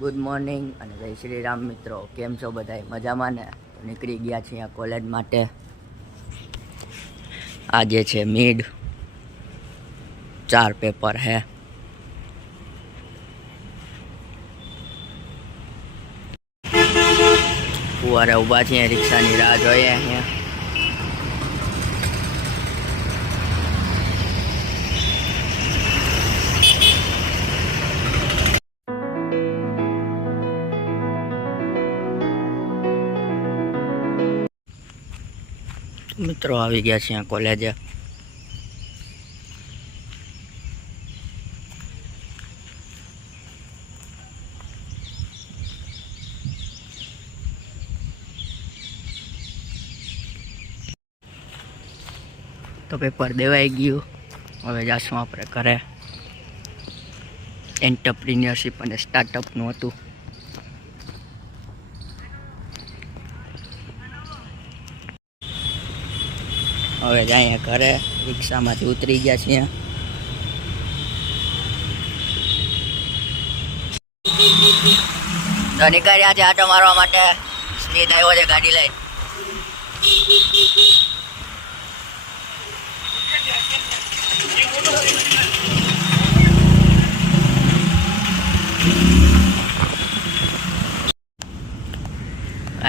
Good morning અને જય શ્રી રામ મિત્રો. કેમ છો બધા? મજામાં ને? તો નીકળી ગયા છીએ કોલેજ માટે. આજે છે મિડ, 4 પેપર હે. ફુવારે ઊભા છીએ, રિક્ષાની રાહ જોઈએ અહીંયા. મિત્રો આવી ગયા છે કોલેજે. તો પેપર દેવાઈ ગયું. હવે જાશું આપણે ઘરે. એન્ટરપ્રિન્યોરશિપ અને સ્ટાર્ટઅપનું હતું. હવે જાય ઘરે, રિક્ષામાંથી ઉતરી ગયા છીએ. તો નીકળ્યા છે આટો મારવા માટે. સ્મિત આવ્યો છે ગાડી લઈને.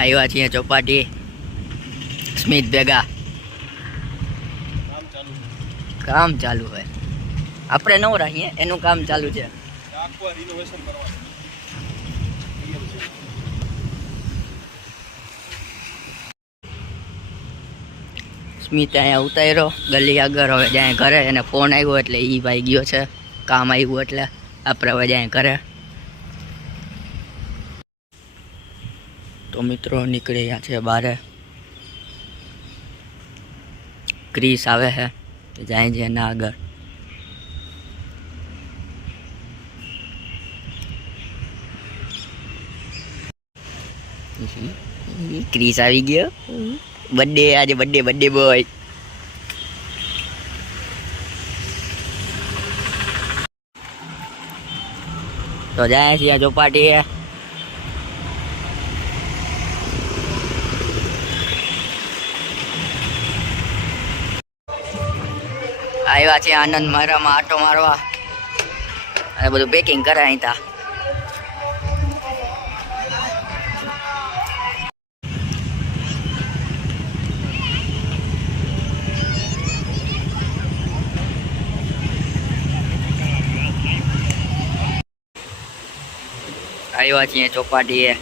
આવ્યા છીએ ચોપાટી સ્મિત ભેગા. કામ ચાલુ હોય, આપણે ન રાખીએ, એનું કામ ચાલુ છે. સ્મિત અહીંયા ઉતાર્યો ગલી આગળ. હવે જાય ઘરે, એને ફોન આવ્યો એટલે એ ભાઈ ગયો છે, કામ આવ્યું એટલે. આપણે હવે જાય ઘરે. તો મિત્રો નીકળ્યા છે બારે. ક્રિસ આવે છે, જાય છે એના આગળ. ક્રિસ આવી ગયો. બર્થડે આજે, બર્થડે બોય. તો જાય છે ચોપાટી. આવ્યા છે આનંદ મારામાં આટો મારવા અને બધું પેકિંગ કરાય તા. આવ્યા છીએ ચોપાટીએ.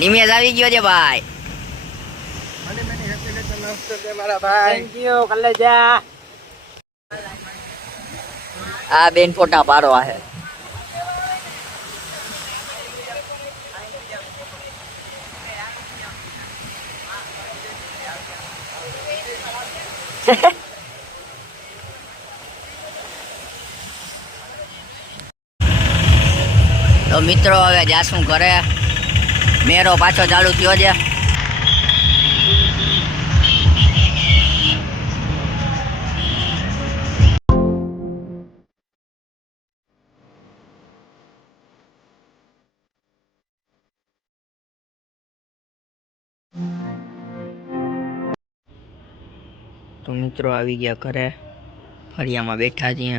નિમેશ આવી ગયો છે ભાઈ. આ બેન ફોટા પાડવા છે. તો મિત્રો હવે જાશું ઘરે. મેરો પાછો ચાલુ થયો છે. તો મિત્રો આવી ગયા ઘરે, ફળિયામાં બેઠા છીએ.